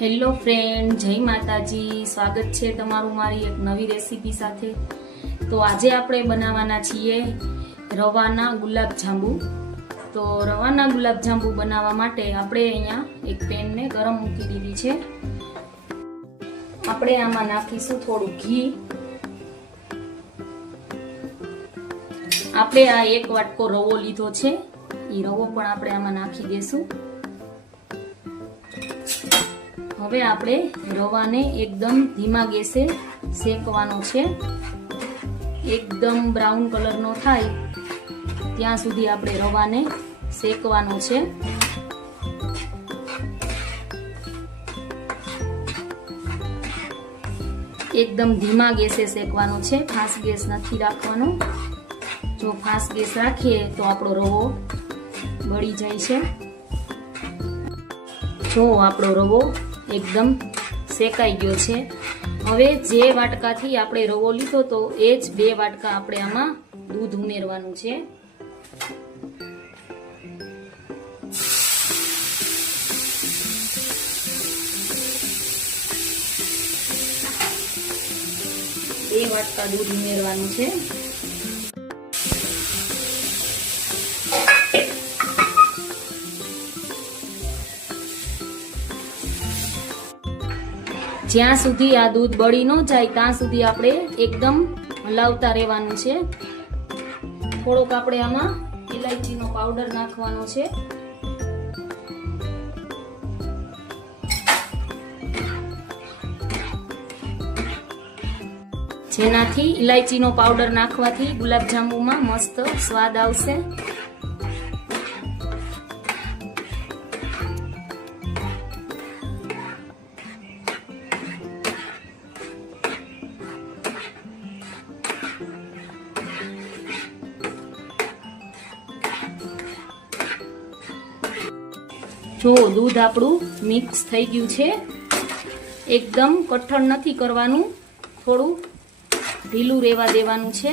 Hello friend, જય માતાજી. સ્વાગત છે તમારું મારી એક નવી રેસીપી સાથે. તો આજે આપણે બનાવવાના છીએ રવાના ગુલાબ જાંબુ. તો રવાના ગુલાબ જાંબુ બનાવવા માટે આપણે અહીંયા એક પેનને ગરમ મૂકી દીધી છે. આપણે આમાં નાખીશું થોડું ઘી. આપણે આ એક વાટકો રવો લીધો છે. એ રવો પણ આપણે આમાં નાખી દેશું. હવે આપણે રવાને એકદમ ધીમા ગેસે શેકવાનો છે. એકદમ બ્રાઉન કલરનો થાય ત્યાં સુધી આપણે રવાને શેકવાનો છે. એકદમ ધીમા ગેસે શેકવાનો છે. ફાસ્ટ ગેસ નથી રાખવાનો. જો ફાસ્ટ ગેસ રાખીએ તો આપણો રવો બળી જાય છે. જો આપણો રવો એકદમ શેકાઈ ગયો છે. હવે જે વાટકાથી આપણે રવો લીધો તો એ જ બે વાટકા આપણે આમાં દૂધ ઉમેરવાનું છે. બે વાટકા દૂધ ઉમેરવાનું છે. જ્યાં સુધી આ દૂધ બળી ન જાય, ત્યાં સુધી આપણે એકદમ હલાવતા રહેવાનું છે. થોડોક આપણે આમાં ઇલાયચીનો પાવડર નાખવાનો છે. જેનાથી ઇલાયચીનો પાવડર નાખવાથી ગુલાબજાંબુમાં મસ્ત સ્વાદ આવશે. જો દૂધ આપણું મિક્સ થઈ ગયું છે, એકદમ કઠણ નથી કરવાનું, થોડું ઢીલું રહેવા દેવાનું છે.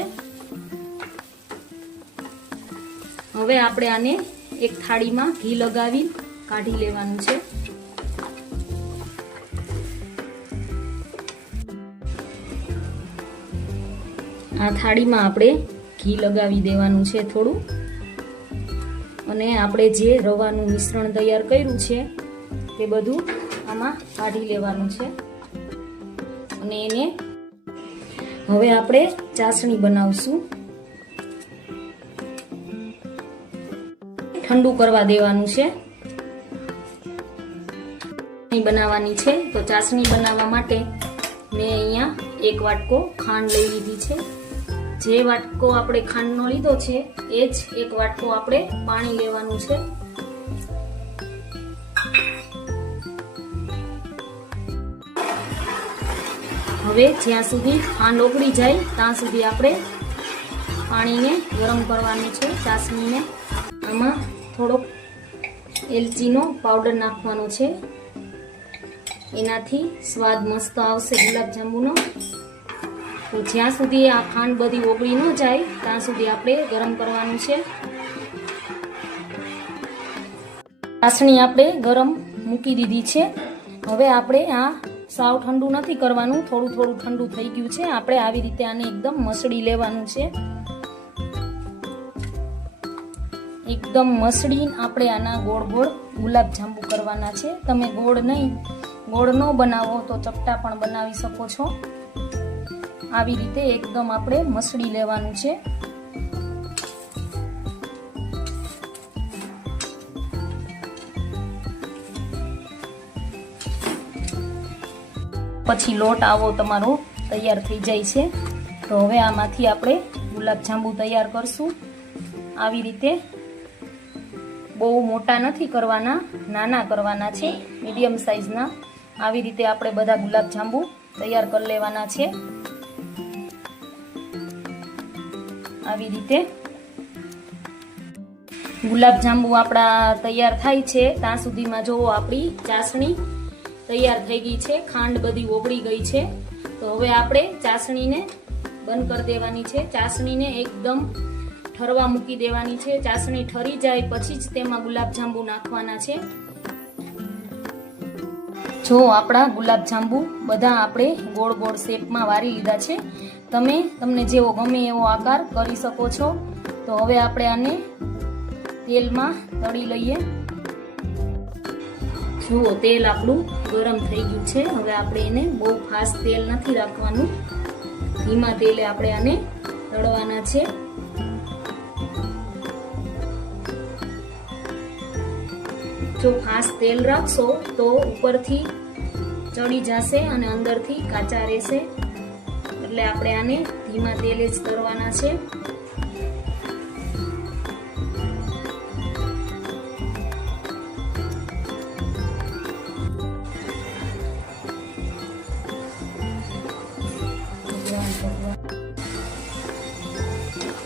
હવે આપણે આને એક થાળીમાં ઘી લગાવી કાઢી લેવાનું છે. આ થાળીમાં આપણે ઘી લગાવી દેવાનું છે થોડું. અને આપણે જે રવાનું મિશ્રણ તૈયાર કર્યું છે, તે બધું આમાં કાઢી લેવાનું છે. અને એને હવે આપણે ચાસણી બનાવશું. ઠંડુ કરવા દેવાનું છે. બનાવવાની છે, તો ચાસણી બનાવવા માટે મેં અહીંયા એક વાટકો ખાંડ લઈ લીધી છે. જે વાટકો આપણે ખાંડનો લીધો છે, એ જ એક વાટકો આપણે પાણી લેવાનું છે. હવે જ્યાં સુધી ખાંડ ઓગળી જાય, ત્યાં સુધી આપણે પાણીને ગરમ કરવાનું છે, ચાસણીને. આમાં થોડોક એલચીનો પાવડર નાખવાનો છે. એનાથી સ્વાદ મસ્ત આવશે ગુલાબજાંબુનો તો જ્યાં સુધી આ ખાંડ બધી ઓગળી ન જાય, ત્યાં સુધી આપણે ગરમ કરવાનું છે. ચાસણી આપણે ગરમ મૂકી દીધી છે. હવે આપણે આ સાવ ઠંડુ નથી કરવાનું, થોડું થોડું ઠંડુ થઈ ગયું છે. આપણે આવી રીતે આને એકદમ મસળી લેવાનું છે. એકદમ મસળી આપણે આના ગોળ ગોળ ગુલાબ જાંબુ કરવાના છે. તમે ગોળ નહીં, ગોળ ન બનાવો તો ચપટા પણ બનાવી શકો છો. આવી રીતે એકદમ આપણે મસળી લેવાનું છે. પછી લોટ આવો તમારો તૈયાર થઈ જાય છે. તો હવે આમાંથી આપણે ગુલાબ જાંબુ તૈયાર કરશું. આવી રીતે બહુ મોટા નથી કરવાના, નાના કરવાના છે, મીડિયમ સાઈઝના. આવી રીતે આપણે બધા ગુલાબ જાંબુ તૈયાર કરી લેવાના છે. આવી રીતે. ગુલાબ જાંબુ આપણા તૈયાર થાય છે. ત્યાં સુધીમાં જો આપણી ચાસણી તૈયાર થઈ ગઈ છે. ખાંડ બધી ઓગળી ગઈ છે. તો હવે આપણે ચાસણીને બંધ કરી દેવાની છે. ચાસણીને એકદમ ઠરવા મૂકી દેવાની છે. ચાસણી ઠરી જાય પછી જ તેમાં ગુલાબજાંબુ નાખવાના છે. જો આપણા ગુલાબ જાંબુ બધા આપણે ગોળ ગોળ શેપમાં વારી લીધા છે. તમે તમને જેવો ગમે એવો આકાર કરી શકો છો. તો હવે આપણે આને તેલમાં તળી લઈએ. જુઓ, તેલ આપણું ગરમ થઈ ગયું છે. હવે આપણે એને બહુ ફાસ્ટ તેલ નથી રાખવાનું. ધીમા તેલે આપણે આને તળવાના છે. જો ફાસ્ટ તેલ રાખશો તો ઉપરથી ચડી જશે અને અંદરથી કાચા રહેશે. એટલે આપણે આને ધીમા તેલે જ તરવાના છે.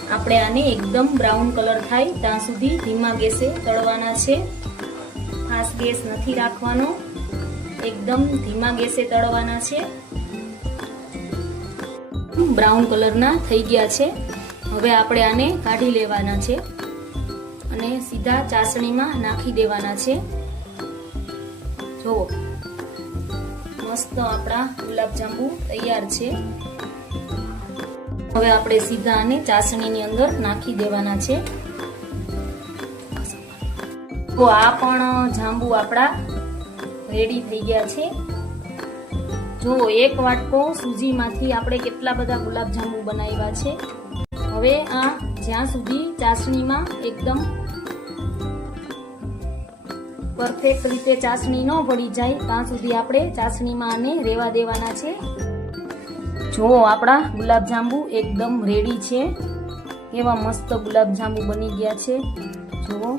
આપણે આને એકદમ બ્રાઉન કલર થાય ત્યાં સુધી ધીમા ગેસે તળવાના છે. ફાસ્ટ ગેસ નથી રાખવાનો. એકદમ ધીમા ગેસે તળવાના છે. બ્રાઉન કલરના થઈ ગયા છે. હવે આપણે આને કાઢી લેવાના છે અને સીધા ચાસણીમાં નાખી દેવાના છે. જુઓ. મસ્ત આપણા ગુલાબજાંબુ તૈયાર છે. હવે આપણે સીધા આને ચાસણીની અંદર નાખી દેવાના છે. તો આ પણ જાંબુ આપણા રેડી થઈ ગયા છે. જો એક વાટકો સૂજીમાંથી આપણે કેટલા બધા ગુલાબ જાંબુ બનાવ્યા છે? હવે આ જ્યાં સુધી ચાસણીમાં એકદમ પરફેક્ટ રીતે ચાસણી ન પડી જાય, ત્યાં સુધી આપણે ચાસણીમાં આને રેવા દેવાના છે. જો આપણા ગુલાબજાંબુ એકદમ રેડી છે, એવા મસ્ત ગુલાબજાંબુ બની ગયા છે. જુઓ.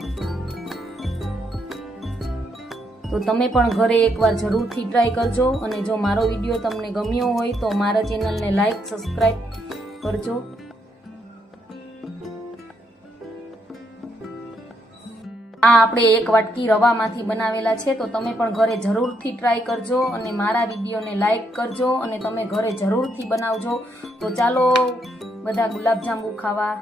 તો તમે પણ ઘરે એકવાર જરૂરથી ટ્રાય કરજો અને જો મારો વીડિયો તમને ગમ્યો હોય તો મારા ચેનલને લાઈક સબસ્ક્રાઈબ કરજો. આ આપણે એક વાટકી રવામાંથી બનાવેલા છે, તો તમે પણ ઘરે જરૂરથી ટ્રાય કરજો અને મારા વિડીયોને લાઈક કરજો અને તમે ઘરે જરૂરથી બનાવજો. તો ચાલો, બધા ગુલાબજાંબુ ખાવા.